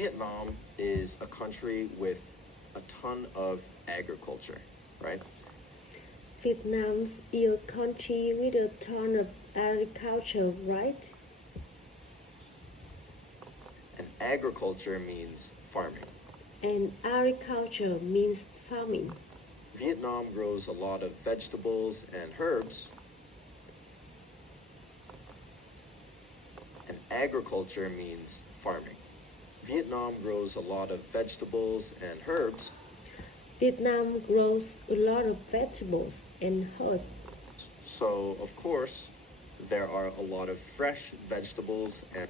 Vietnam is a country with a ton of agriculture, right? Vietnam's a country with a ton of agriculture, right? And agriculture means farming. And agriculture means farming. Vietnam grows a lot of vegetables and herbs. And agriculture means farming. Vietnam grows a lot of vegetables and herbs. Vietnam grows a lot of vegetables and herbs. So, of course, there are a lot of fresh vegetables and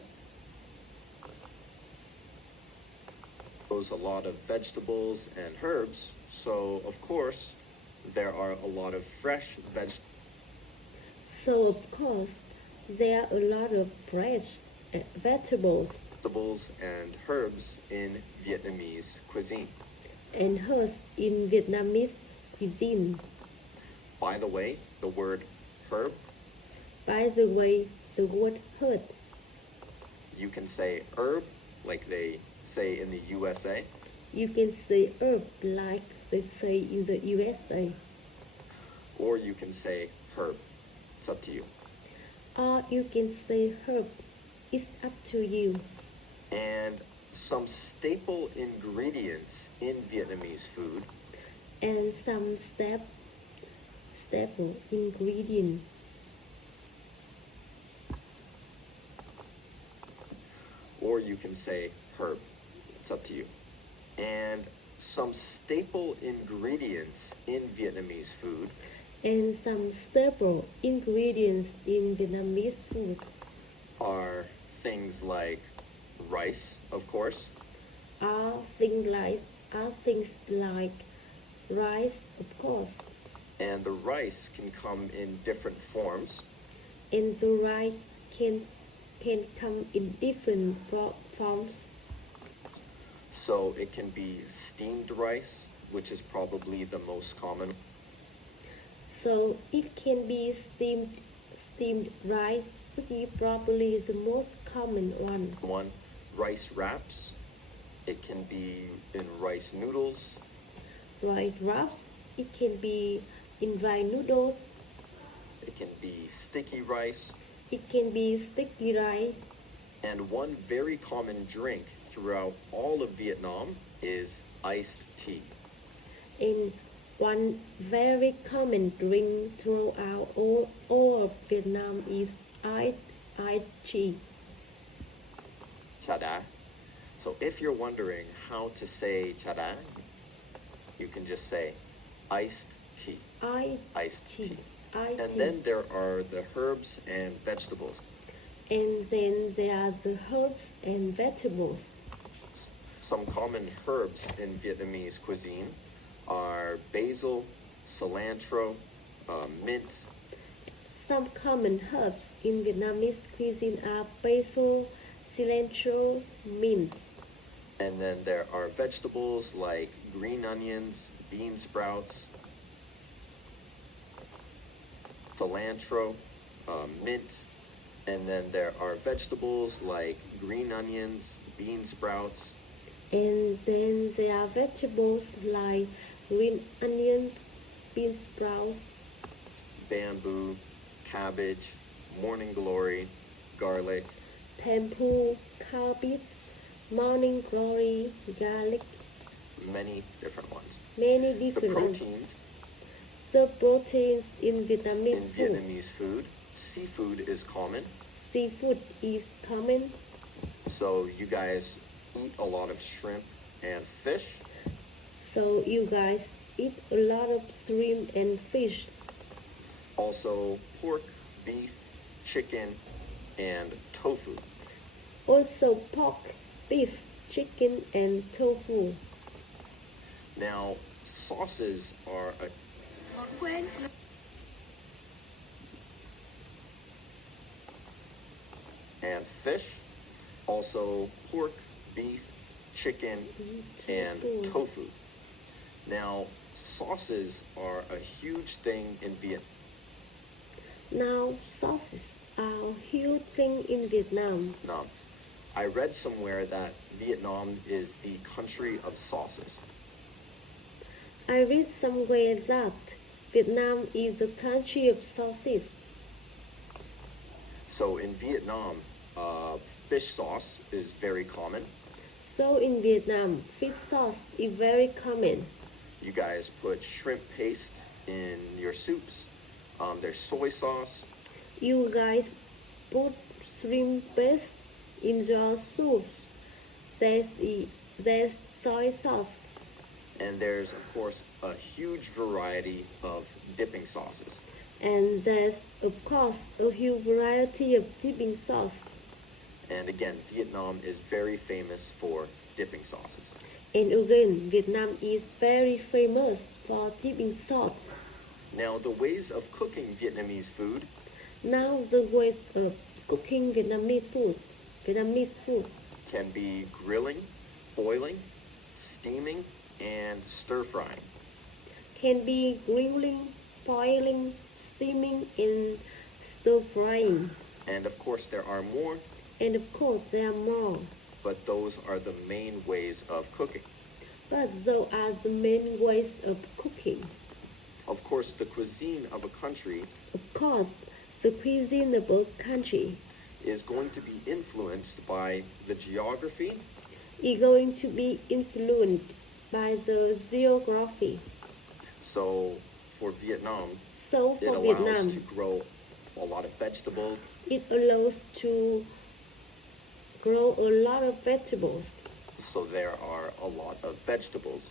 grows a lot of vegetables and herbs. So, of course, there are a lot of fresh So of course, there are a lot of fresh vegetables and herbs in Vietnamese cuisine. and herbs in Vietnamese cuisine. By the way, the word herb, By the way, the word herb, you can say herb like they say in the USA, you can say herb like they say in the USA, or you can say herb. It's up to you. or you can say herb. It's up to you. And some staple ingredients in Vietnamese food And some staple ingredient. or you can say herb. It's up to you. And some staple ingredients in Vietnamese food And some staple ingredients in Vietnamese food are things like rice, of course, are things like rice, of course, and the rice can come in different forms. and the rice can come in different forms. So it can be steamed rice, which is probably the most common, So it can be steamed rice, which is probably the most common one. rice wraps. It can be in rice noodles. Rice wraps, it can be in rice noodles, It can be sticky rice. it can be sticky rice. And one very common drink throughout all of Vietnam is iced tea. And one very common drink throughout all of Vietnam is iced tea. Cha da. So if you're wondering how to say cha da, you can just say iced tea. Iced tea. Iced And tea. then there are the herbs and vegetables. And then there are the herbs and vegetables. Some common herbs in Vietnamese cuisine are basil, cilantro, mint, Some common herbs in Vietnamese cuisine are basil, cilantro, mint. and then there are vegetables like green onions, bean sprouts, cilantro, mint, and then there are vegetables like green onions, bean sprouts, And then there are vegetables like green onions, bean sprouts, bamboo, cabbage, morning glory, garlic, bamboo, cabbage, morning glory, garlic, many different ones. many The different ones. proteins So proteins in in Vietnamese food. Vietnamese food, seafood is common. Seafood is common. So you guys eat a lot of shrimp and fish. So you guys eat a lot of shrimp and fish. Also pork, beef, chicken, and tofu. Also pork, beef, chicken, and tofu. Now, sauces are a and fish, also pork, beef, chicken, and tofu. Now, sauces are a huge thing in Vietnam. Now sauces are a huge thing in Vietnam. I read somewhere that Vietnam is the country of sauces. I read somewhere that Vietnam is the country of sauces. So in Vietnam, fish sauce is very common. So in Vietnam, fish sauce is very common. You guys put shrimp paste in your soups. There's soy sauce. You guys put shrimp paste in your soup. There's soy sauce. And there's, of course, a huge variety of dipping sauces. And there's, of course, a huge variety of dipping sauce. And again, Vietnam is very famous for dipping sauces. And again, Vietnam is very famous for dipping sauce. Now, the ways of cooking Vietnamese food Now the ways of cooking Vietnamese food can be grilling, boiling, steaming, and stir frying. can be grilling, boiling, steaming, and stir frying. And of course, there are more, And of course, there are more. but those are the main ways of cooking. But those are the main ways of cooking. Of course, the cuisine of a country Of course, the cuisine of a country is going to be influenced by the geography, is going to be influenced by the geography. so for Vietnam, So it for allows Vietnam, to grow a lot of vegetables, it allows to grow a lot of vegetables. so there are a lot of vegetables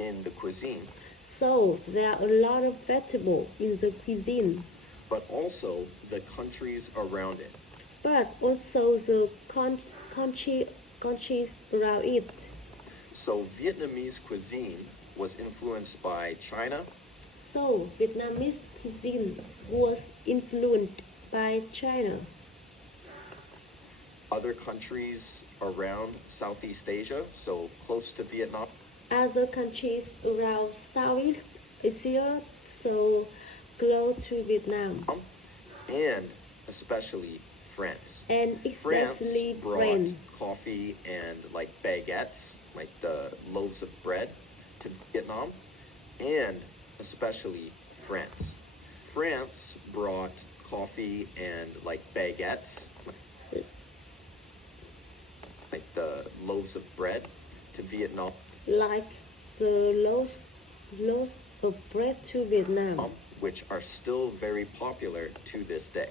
in the cuisine, So there are a lot of vegetables in the cuisine, but also the countries around it. but also the countries around it. So Vietnamese cuisine was influenced by China, So Vietnamese cuisine was influenced by China, other countries around Southeast Asia, so close to Vietnam, other countries around Southeast Asia, so close to Vietnam, and especially France. and France especially brought France. coffee and like baguettes, like the loaves of bread, to Vietnam, and especially France. France brought coffee and like baguettes, like the loaves of bread, to Vietnam, Like the loaves of bread to Vietnam, which are still very popular to this day.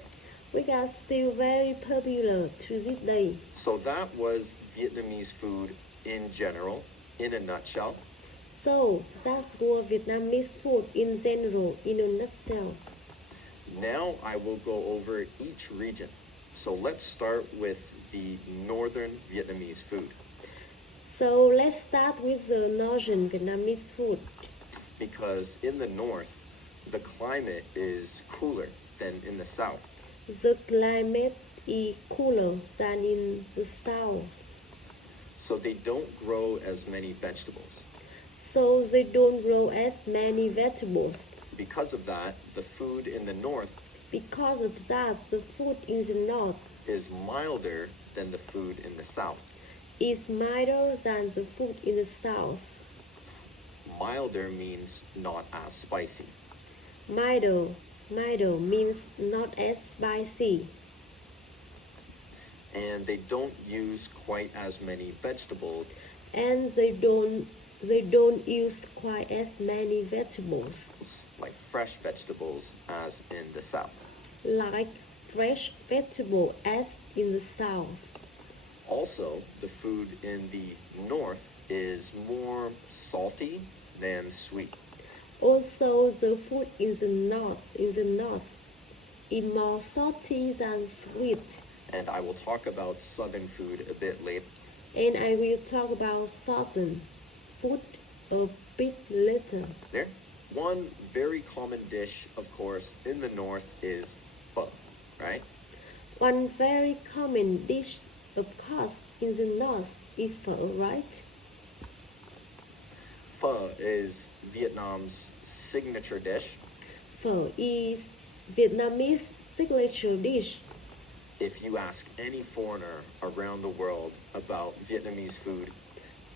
which are still very popular to this day. So that was Vietnamese food in general, in a nutshell. So that's what Vietnamese food in general in a nutshell. Now I will go over each region. So let's start with the northern Vietnamese food, So let's start with the northern Vietnamese food. because in the north, the climate is cooler than in the south. The climate is cooler than in the south, So they don't grow as many vegetables. so they don't grow as many vegetables. Because of that, the food in the north Because of that, the food in the north is milder than the food in the south. is milder than the food in the south. Milder means not as spicy. Milder means not as spicy. And they don't use quite as many vegetables And they don't use quite as many vegetables, like fresh vegetables as in the south. like fresh vegetable as in the south. Also, the food in the north is more salty than sweet. Also, the food in the north is more salty than sweet. And I will talk about southern food a bit later. And I will talk about southern food a bit later. There. One very common dish, of course, in the north is pho, right? One very common dish, of course, in the north is pho, right? Pho is Vietnam's signature dish. Pho is Vietnamese signature dish. If you ask any foreigner around the world about Vietnamese food,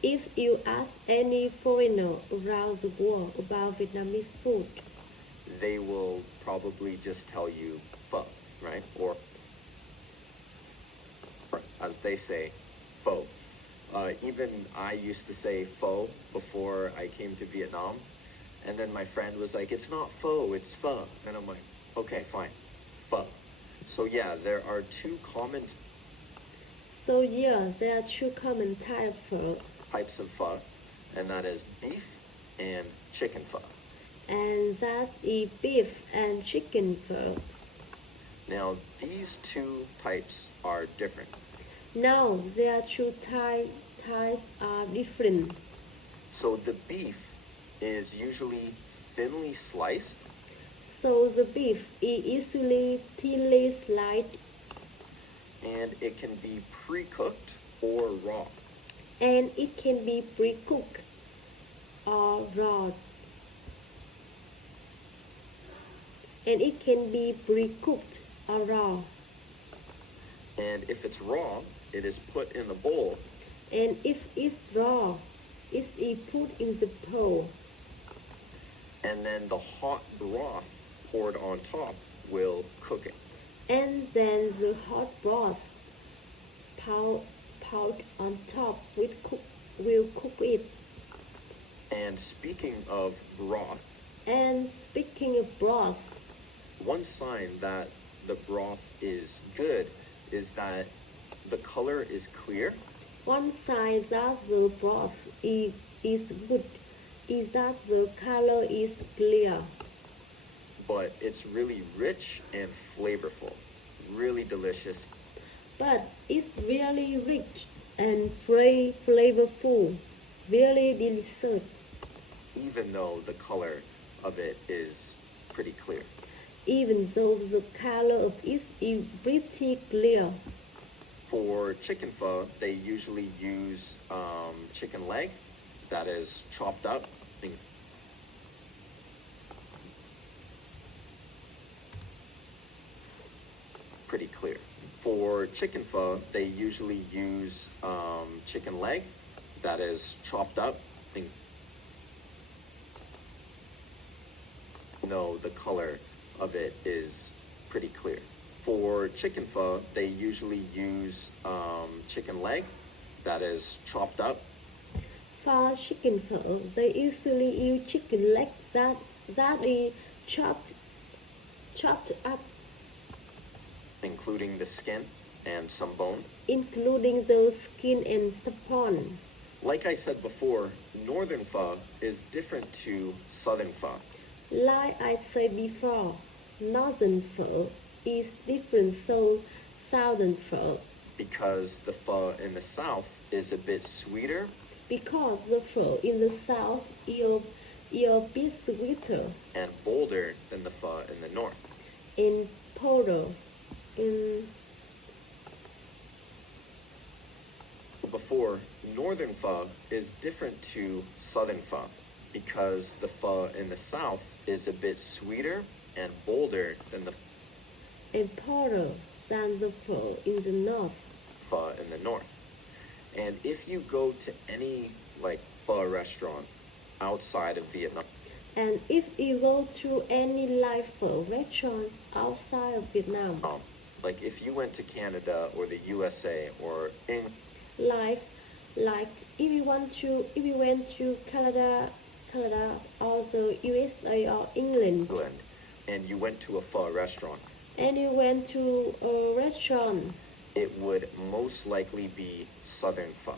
If you ask any foreigner around the world about Vietnamese food, they will probably just tell you pho, right? Or as they say, pho. Even I used to say pho before I came to Vietnam. And then my friend was like, it's not pho, it's pho. And I'm like, okay, fine, pho. So yeah, there are two common so yeah, there are two common types of pho, and that is beef and chicken pho. and that's the beef and chicken pho. Now, these two types are different. Now, there are two types are different. So the beef is usually thinly sliced, So the beef is usually thinly sliced and it can be pre-cooked or raw. and it can be pre-cooked or raw. And it can be pre-cooked or raw. And if it's raw, it is put in the bowl, And if it's raw, it's put in the bowl. and then the hot broth poured on top will cook it. And then the hot broth poured on top will cook it. And speaking of broth, And speaking of broth, one sign that the broth is good is that the color is clear, one sign that the broth is good is that the color is clear, but it's really rich and flavorful. Really delicious. but it's really rich and flavorful, really delicious, Even though the color of it is pretty clear. even though the color of it is pretty clear. For chicken pho, they usually use chicken leg that is chopped up. Pretty clear. For chicken pho, they usually use chicken leg that is chopped up. No, the color of it is pretty clear. For chicken pho, they usually use chicken leg that is chopped up. For chicken pho, they usually use chicken legs that is chopped up, including the skin and some bone. including the skin and spawn. Like I said before, northern pho is different to southern pho. Like I said before, northern pho is different so southern pho, Because the pho in the south is a bit sweeter because the pho in the south is a bit sweeter and bolder than the pho in the north. and powder in Before, northern pho is different to southern pho because the pho in the south is a bit sweeter and bolder than the and powder than the pho in the north. pho in the north. And if you go to any like pho restaurant outside of Vietnam, And if you go to any live pho restaurants outside of Vietnam, like if you went to Canada or the USA or like if you went to Canada or the USA or England, England and you went to a pho restaurant, and you went to a restaurant, it would most likely be southern pho.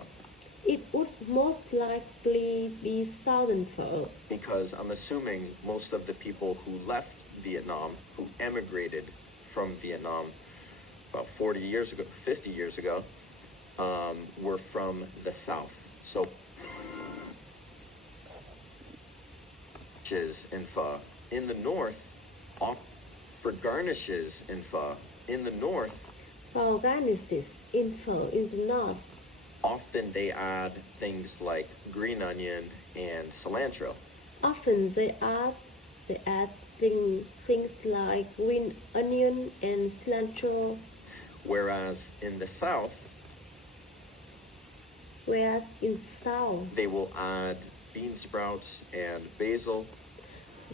it would most likely be southern pho Because I'm assuming most of the people who left Vietnam, who emigrated from Vietnam about 40 years ago, 50 years ago, were from the south. So, in pho. In the north, for garnishes in pho, in the north, for garnishes in pho in the north. often they add things like green onion and cilantro. Often they add things like green onion and cilantro. Whereas in the south, Whereas in South, they will add bean sprouts and basil.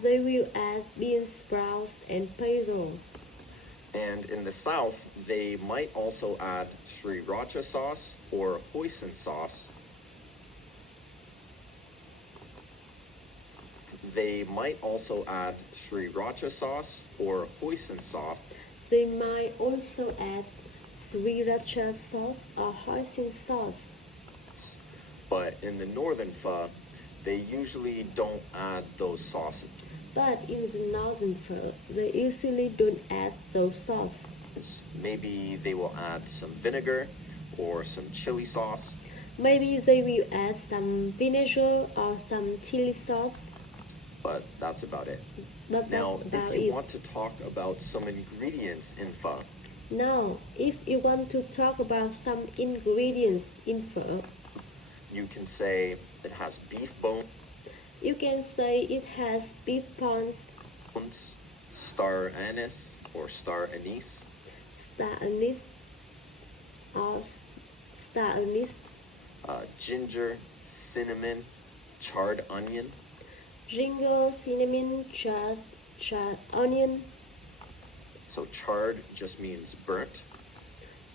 they will add bean sprouts and basil. And in the south, they might also add sriracha sauce or hoisin sauce. They might also add sriracha sauce or hoisin sauce. They might also add sriracha sauce or hoisin sauce. But in the northern pho, they usually don't add those sauces. But in the northern pho, they usually don't add those sauce. Maybe they will add some vinegar or some chili sauce. Maybe they will add some vinegar or some chili sauce. But that's about it. But Now, that's if about you it. want to talk about some ingredients in pho, Now, if you want to talk about some ingredients in pho, you can say it has beef you can say it has beef bones, star anise or star anise, star anise, or star anise, ginger, cinnamon, charred onion. ginger, cinnamon, charred onion. So charred just means burnt.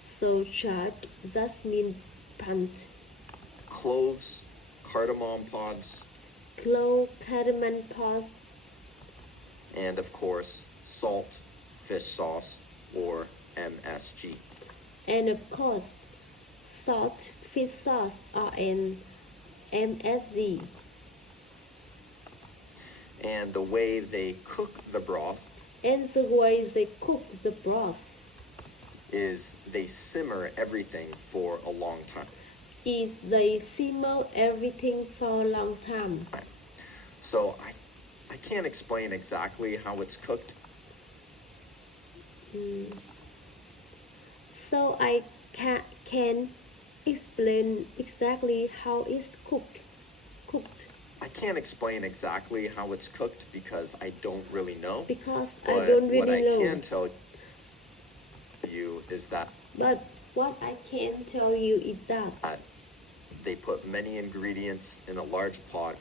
So charred just means burnt. Cloves, cardamom pods, Clove, cardamom pods, and of course, salt, fish sauce, or MSG. and of course, salt, fish sauce, or an MSG. And the way they cook the broth And the way they cook the broth is they simmer everything for a long time. is they simmer everything for a long time. So I can't explain exactly how it's cooked. So I can explain exactly how it's cooked I can't explain exactly how it's cooked because I don't really know. because But I don't what I really know. can tell you is that But what I can tell you is that they put many ingredients in a large pot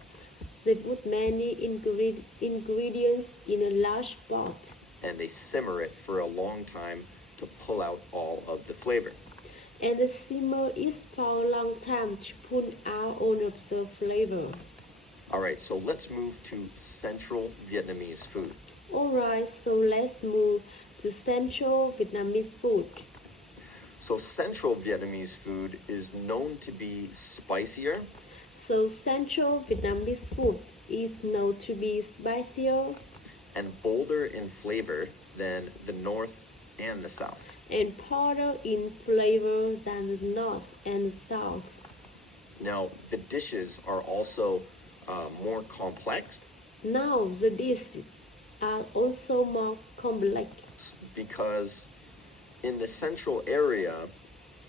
they put many ingredients in a large pot and they simmer it for a long time to pull out all of the flavor. and the simmer is for a long time to pull out all of the flavor. Alright, so let's move to Central Vietnamese food. Alright, so let's move to Central Vietnamese food. So Central Vietnamese food is known to be spicier So Central Vietnamese food is known to be spicier and bolder in flavor than the North and the South. and bolder in flavor than the North and the South. Now, the dishes are also more complex Now the dishes are also more complex because in the central area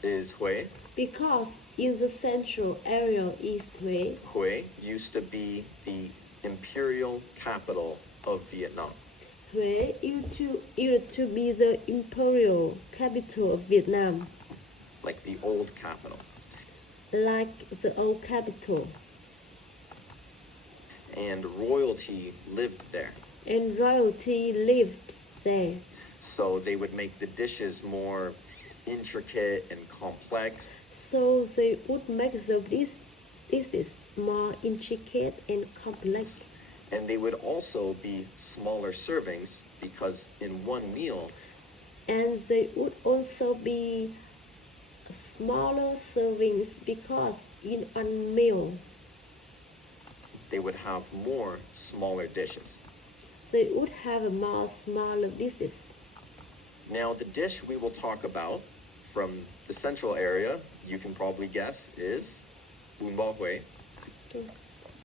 is Hue. because in the central area is Huế. Hue used to be the imperial capital of Vietnam. Huế used to be the imperial capital of Vietnam, Like the old capital. like the old capital, And royalty lived there. and royalty lived there. So they would make the dishes more intricate and complex. So they would make the dishes more intricate and complex. And they would also be smaller servings because in one meal, And they would also be smaller servings because in one meal they would have more smaller dishes. they would have more smaller dishes. Now, the dish we will talk about from the central area, you can probably guess, is bún bò Huế.